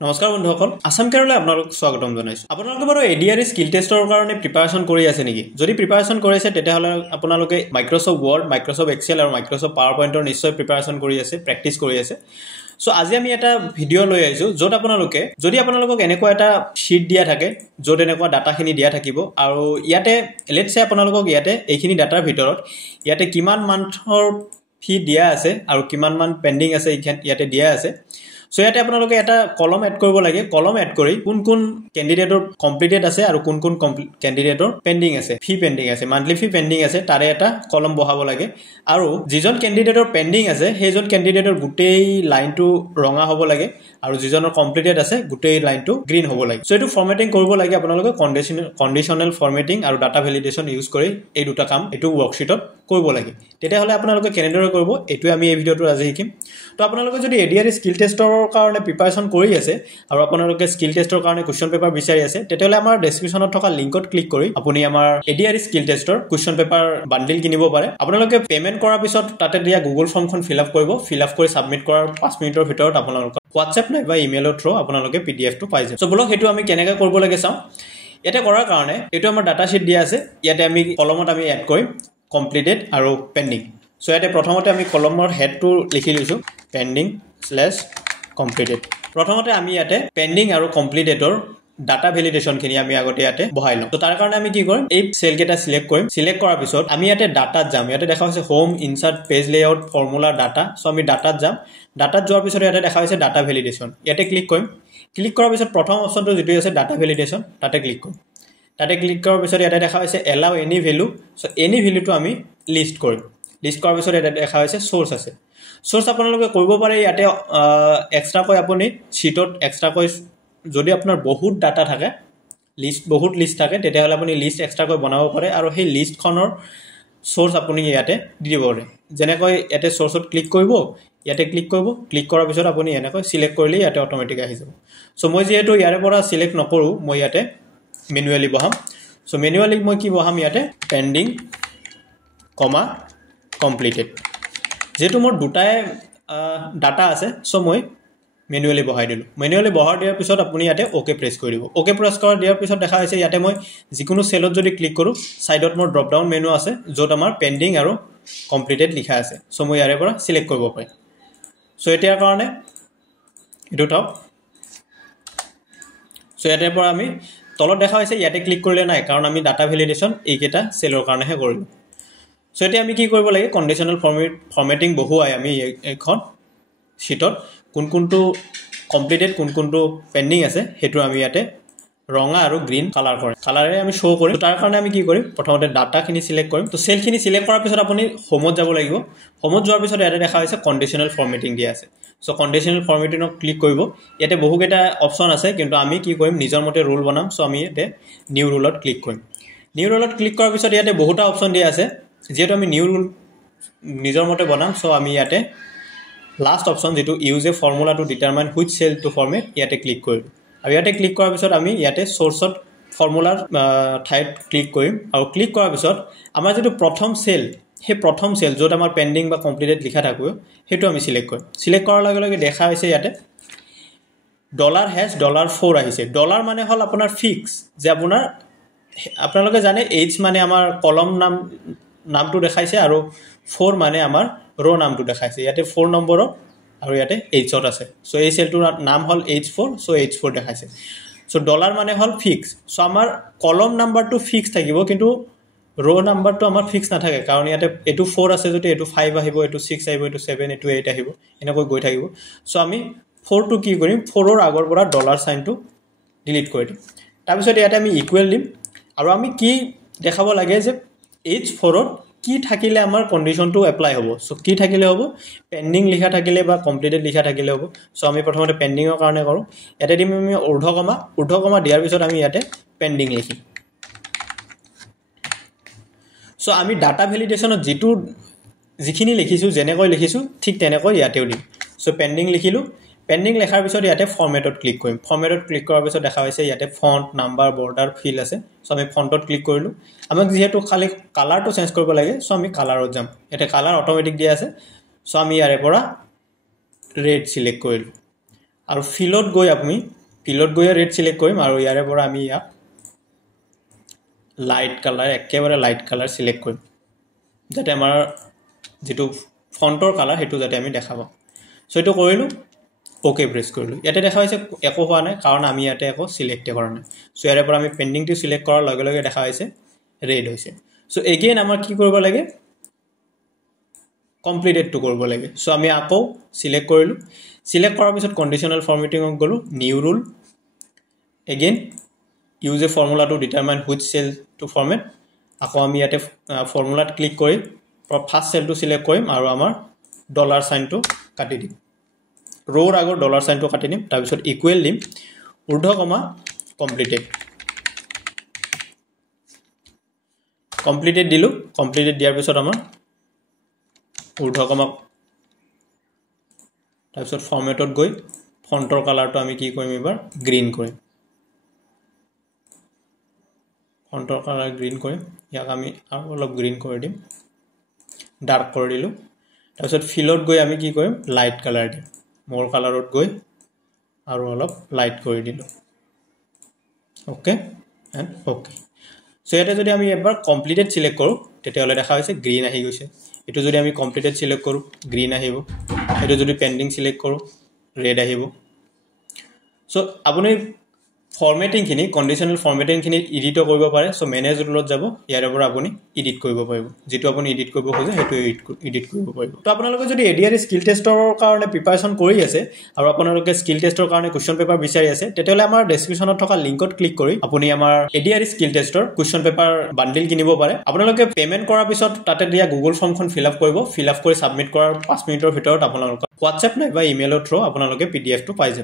নমস্কাৰ বন্ধুসকল আসাম কেৰলৈ আপোনালোক স্বাগতম জনাইছো আপোনালোকে বাৰু এডিআৰই স্কিল টেষ্টৰ কাৰণে প্ৰিপাৰেচন কৰি আছে নেকি যদি প্ৰিপাৰেচন কৰিছে তেতিয়াহলে আপোনালোকে মাইক্ৰসফট ওৱৰ্ড মাইক্ৰসফট এক্সেল আৰু মাইক্ৰসফট পাৱাৰ পইণ্টৰ নিশ্চয় প্ৰিপাৰেচন কৰি আছে প্ৰেক্টিস কৰি আছে সো আজি আমি এটা ভিডিও লৈ আইছো যত আপোনালোকে যদি আপোনালোকক এনেকুৱা এটা শীট দিয়া থাকে যত এনেকুৱা ডাটাখিনি দিয়া থাকিব আৰু ইয়াতে লেটস সে আপোনালোকক ইয়াতে এইখিনি ডাটাৰ ভিতৰত ইয়াতে কিমান মান্থৰ ফি দিয়া আছে আৰু কিমান মান পেন্ডিং আছে ইয়াতে দিয়া আছে সো ইয়াতে আপোনালোকে এটা কলম এড কৰিব লাগে কলম এড কৰি কোন কোন ক্যান্ডিডেটৰ কমপ্লিটেড আছে আৰু কোন কোন ক্যান্ডিডেটৰ পেন্ডিং আছে ফি পেন্ডিং আছে মান্থলি ফি পেন্ডিং আছে তাৰে এটা কলম বহাব লাগে আৰু যিজন ক্যান্ডিডেটৰ পেন্ডিং আছে সেইজন ক্যান্ডিডেটৰ গুটেই লাইনটো ৰঙা হ'ব লাগে আৰু যিজনৰ কমপ্লিটেড আছে গুটেই লাইনটো গ্ৰীন হ'ব লাগে সো এটো ফৰমেটিং কৰিব লাগে আপোনালোকে কন্ডিশনাল ফৰমেটিং আৰু ডাটা ভ্যালিডেশন ইউজ কৰি এই দুটা কাম এটো ওয়াৰ্কশিটত কৰিব লাগে তেতিয়াহলে আপোনালোকে কেনেদৰে কৰিব এটো আমি এই ভিডিওটো আজি শিকিম তো আপোনালোকে যদি এডিআৰই স্কিল টেষ্টৰ কাৰণে প্ৰিপাৰেচন কৰি আছে আৰু আপোনালোকে স্কিল টেষ্টৰ কাৰণে কোৱেশ্চন পেপাৰ বিচাৰি আছে তেতিয়াহলে আমাৰ ডেসক্ৰিপচনত থকা লিংকত ক্লিক কৰি আপুনি আমাৰ এডিআৰই স্কিল টেষ্টৰ কোৱেশ্চন পেপাৰ বান্ডিল কিনিব পাৰে আপোনালোকে পেমেন্ট কৰাৰ পিছত তাতে দিয়া গুগল ফৰ্মখন ফিল আপ কৰি সাবমিট কৰাৰ 5 মিনিটৰ ভিতৰত আপোনালোকৰ WhatsApp নাইবা ইমেইলৰ থ্ৰু আপোনালোকে PDF টো পাই যাব সো বলক হেতু আমি কেনেকৈ কৰিব লাগে চাও এটা কৰাৰ কাৰণে এটো আমাৰ ডাটা শীট দিয়া আছে ইয়াতে আমি কলমত আমি এড কৰিম কমপ্লিটেড আৰু পেন্ডিং সো ইয়াতে প্ৰথমতে আমি কলমৰ হেডটো লিখি লৈছো pending/completed প্ৰথমতে আমি ইয়াতে পেন্ডিং আৰু কমপ্লিটেডৰ ডাটা ভ্যালিডেশন খিনি আমি আগতে ইয়াতে বহাই লম তো তাৰ কাৰণে আমি কি কৰিম এই সেল কেটা সিলেক্ট কৰিম সিলেক্ট কৰাৰ পিছত আমি ইয়াতে ডাটাত যাম ইয়াতে দেখা হৈছে home insert page layout formula data so আমি ডাটাত যাম ডাটাত যোৱাৰ পিছত ইয়াতে দেখা হৈছে ডাটা ভ্যালিডেশন ইয়াতে ক্লিক কৰিম ক্লিক কৰাৰ পিছত প্ৰথম অপচনটো যেটো আছে ডাটা ভ্যালিডেশন তাতে ক্লিক কৰিম তাতে ক্লিক কৰাৰ পিছত ইয়াতে দেখা হৈছে allow any value so any ভ্যালুটো আমি লিষ্ট কৰিম লিষ্ট কৰাৰ পিছত ইয়াতে দেখা হৈছে সোৰ্স আছে সোৰ্স আপোনালোকে কৰিব পাৰে ইয়াতে এক্সট্ৰা কৈ আপুনি শীটত এক্সট্ৰা কৈ যদি আপোনাৰ বহুত ডাটা থাকে বহুত লিষ্ট থাকে তেতিয়াহলে আপুনি লিষ্ট এক্সট্ৰা কৈ বনাব পাৰে আৰু সেই লিষ্টখনৰ সোৰ্স আপুনি ইয়াতে দি দিব পাৰে যেনেকৈ ইয়াতে সোৰ্সত ক্লিক কৰিব ইয়াতে ক্লিক কৰাৰ পিছত আপুনি এনেকৈ সিলেক্ট কৰিলে ইয়াতে অটোমেটিক আহি যাব সো মই যেহেতু ইয়াৰে পৰা সিলেক্ট নকৰো মই ইয়াতে ম্যানুয়ালি বহাম সো ম্যানুয়ালি মই কি বহাম ইয়াতে পেন্ডিং কমপ্লিটেড যেটো মোৰ দুটাই ডাটা আছে সো মই ম্যানুয়ালি বহাই দিলো ম্যানুয়ালি বহাৰ দিয়াৰ পিছত আপুনি ইয়াতে ওকে প্ৰেছ কৰি দিব ওকে প্ৰেছ কৰাৰ দিয়াৰ পিছত দেখা হৈছে ইয়াতে মই যিকোনো সেলত যদি ক্লিক কৰো সাইডত মোৰ ড্ৰপ ডাউন মেনু আছে যত আমাৰ পেন্ডিং আৰু কমপ্লিটেড লিখা আছে সো মই ইয়াৰে পৰা সিলেক্ট কৰিব পাৰিম সো এতিয়াৰ কাৰণে এটো টপ সো ইয়াতে পৰা আমি তলত দেখা হৈছে ইয়াতে ক্লিক কৰিলে নাই কাৰণ আমি ডাটা ভ্যালিডেশন এইকেটা সেলৰ কাৰণেহে কৰিলো সো এতিয়া আমি কি কৰিব লাগে কন্ডিশনাল ফৰমেটিং বহুৱাই আমি এখন শীটত কোন কোনটো কমপ্লিটেড কোন কোনটো পেন্ডিং আছে হেতু আমি ইয়াতে ৰঙা আৰু গ্ৰীন কালাৰ কৰে কালাৰে আমি শো কৰিম তাৰ কাৰণে আমি কি কৰিম প্ৰথমতে ডাটা খিনি সিলেক্ট কৰিম তো সেল খিনি সিলেক্ট কৰাৰ পিছত আপুনি হোমত যাব লাগিব হোমত যোৱাৰ পিছত ইয়াতে দেখা হৈছে কন্ডিশনাল ফৰমেটিং দিয়া আছে সো কন্ডিশনাল ফৰমেটিংক ক্লিক কৰিব ইয়াতে বহুকেটা অপচন আছে কিন্তু আমি কি কৰিম নিজৰ মতে ৰুল বনাম সো আমি ইয়াতে নিউ ৰুলত ক্লিক কৰিম নিউ ৰুলত ক্লিক কৰাৰ পিছত ইয়াতে বহুটা অপচন দিয়া আছে যেটো আমি নিউ ৰুল নিজৰ মতে বনাম সো আমি ইয়াতে লাস্ট অপশন যেটো use a formula to determine which cell to format ইয়াতে ক্লিক কৰিম আৰু ইয়াতে ক্লিক কৰাৰ পিছত আমি ইয়াতে সোৰ্সত ফৰ্মুলাৰ ঠাইত ক্লিক কৰিম আৰু ক্লিক কৰাৰ পিছত আমাৰ যেটো প্ৰথম সেল হে প্ৰথম সেল যত আমাৰ পেন্ডিং বা কমপ্লিটেড লিখা থাকিব হেতু আমি সিলেক্ট কৰিম সিলেক্ট কৰাৰ লগে লগে দেখা হৈছে ইয়াতে $4 আহিছে ডলাৰ মানে হল আপোনাৰ ফিক্স যে আপোনালোকে জানে এইচ মানে আমাৰ কলম নামটো দেখাইছে আৰু 4 মানে আমাৰ ৰো নামটো দেখাইছে ইয়াতে 4 নম্বৰ আৰু ইয়াতে H আছে সো এই সেলটোৰ নাম হল H4 সো H4 দেখাইছে সো ডলাৰ মানে হল ফিক্স সো আমাৰ কলম নাম্বাৰটো ফিক্স থাকিব কিন্তু ৰো নাম্বাৰটো আমাৰ ফিক্স নাথাকে কাৰণ ইয়াতে এটো 4 আছে যদি এটো 5 আহিব এটো 6 আহিব এটো 7 এটো 8 আহিব এনেকৈ গৈ থাকিব সো আমি 4 টো কি কৰিম 4 ৰ আগৰ পৰা ডলাৰ সাইনটো ডিলিট কৰি দিম তাৰ পিছত ইয়াতে আমি ইকুৱেল দিম আৰু আমি কি দেখাব লাগে যে H4 ত কি থাকিলে আমাৰ কন্ডিশনটো এপ্লাই হ'ব সো কি থাকিলে হ'ব পেন্ডিং লিখা থাকিলে বা কমপ্লিটেড লিখা থাকিলে হ'ব সো আমি প্ৰথমতে পেন্ডিংৰ কাৰণে কৰো ইয়াতে দিম আমি ঊৰ্ধ্বকমা দিয়াৰ পিছত আমি ইয়াতে পেন্ডিং লিখিম সো আমি ডাটা ভ্যালিডেশনত যিখিনি লিখিছো যেনেকৈ লিখিছো ঠিক তেনেকৈ ইয়াতেও দিম সো পেন্ডিং লিখিলো পেন্ডিং লেখাৰ পিছত ইয়াতে ফৰমেটত ক্লিক কৰিম ফৰমেটত ক্লিক কৰাৰ পিছত দেখা হৈছে ইয়াতে ফন্ট নাম্বাৰ বৰ্ডাৰ ফিল আছে সো আমি ফন্টত ক্লিক কৰিলো আমাক যেহেতু খালি কালাৰটো চেঞ্জ কৰিব লাগে সো আমি কালাৰত যাম ইয়াতে কালাৰ অটোমেটিক দিয়া আছে সো আমি ইয়াৰে পৰা ৰেড সিলেক্ট কৰিলো আৰু ফিলত গৈ আপুনি ফিলত গৈ ৰেড সিলেক্ট কৰিম আৰু ইয়াৰে পৰা আমি ইয়াক লাইট কালাৰ একেবাৰে লাইট কালাৰ সিলেক্ট কৰিম যাতে আমাৰ যেটো ফন্টৰ কালাৰ হেতু যাতে আমি দেখা পাওঁ সো এটো কৰিলো ওকে প্ৰেছ কৰিলো ইয়াতে দেখা হৈছে একো হোৱা নাই কাৰণ আমি ইয়াতে একো সিলেক্ট কৰা নাই সো ইয়াৰে পৰা আমি পেন্ডিং টো সিলেক্ট কৰাৰ লগে লগে দেখা হৈছে ৰেড হৈছে সো এগেইন আমাৰ কি কৰিব লাগে কমপ্লিটেড টু কৰিব লাগে সো আমি আকৌ সিলেক্ট কৰিলো সিলেক্ট কৰাৰ পিছত কন্ডিশনাল ফৰমেটিংক গলো new rule again use a formula to determine which cell to format আকৌ আমি ইয়াতে ফৰ্মুলাত ক্লিক কৰি ফাৰ্স্ট সেলটো সিলেক্ট কৰিম আৰু আমাৰ ডলাৰ সাইনটো কাটি দিম ৰোৰ আগৰ ডলাৰ সাইনটো কাটি দিম তাৰ পিছত ইকুৱেল দিম ঊৰ্ধ্ব কমা কমপ্লিটেড দিলো কমপ্লিটেড দিয়াৰ পিছত আমাৰ ঊৰ্ধ্ব কমা তাৰ পিছত ফৰমেটত গৈ ফন্টৰ কালাৰটো আমি কি কৰিম এবাৰ গ্ৰীন কৰিম ফন্টৰ কালাৰ গ্ৰীন কৰিম ইয়াক আমি আৰু অলপ গ্ৰীন কৰি দিম ডাৰ্ক কৰি দিলো তাৰ পিছত ফিলত গৈ আমি কি কৰিম লাইট কালাৰ দিম মোৰ কালাৰত গৈ আৰু অলপ লাইট কৰি দিলো ওকে এন্ড ওকে সো এটা যদি আমি এবাৰ কমপ্লিটেড সিলেক্ট কৰো তেতিয়ালে দেখা হৈছে গ্ৰীন আহি গৈছে এটো যদি আমি কমপ্লিটেড সিলেক্ট কৰো গ্ৰীন আহিব এটো যদি পেন্ডিং সিলেক্ট কৰো ৰেড আহিব সো আপুনি ফৰমেটিং খিনি কন্ডিশনাল ফৰমেটিং খিনি এডিট কৰিব পাৰে সো মেনেজ ৰুলত যাব ইয়াৰ পৰা আপুনি এডিট কৰিব পাৰিব যেটো আপুনি এডিট কৰিব খোজে হেতু এডিট কৰিব পাৰিব তো আপোনালোকে যদি এডিআৰ স্কিল টেষ্টৰ কাৰণে প্ৰিপাৰেচন কৰি আছে আৰু আপোনালোকে স্কিল টেষ্টৰ কাৰণে কোৱেশ্চন পেপাৰ বিচাৰি আছে তেতিয়ালে আমাৰ ডেসক্ৰিপচনত থকা লিংকত ক্লিক কৰি আপুনি আমাৰ এডিআৰ স্কিল টেষ্টৰ কোৱেশ্চন পেপাৰ বান্ডিল কিনিব পাৰে আপোনালোকে পেমেন্ট কৰাৰ পিছত তাতে দিয়া গুগল ফৰ্মখন ফিল আপ কৰিব ফিল আপ কৰি সাবমিট কৰাৰ 5 মিনিটৰ ভিতৰত আপোনালোকৰ WhatsApp নাইবা ইমেইলৰ থ্ৰু আপোনালোকে PDF টো পাই যাব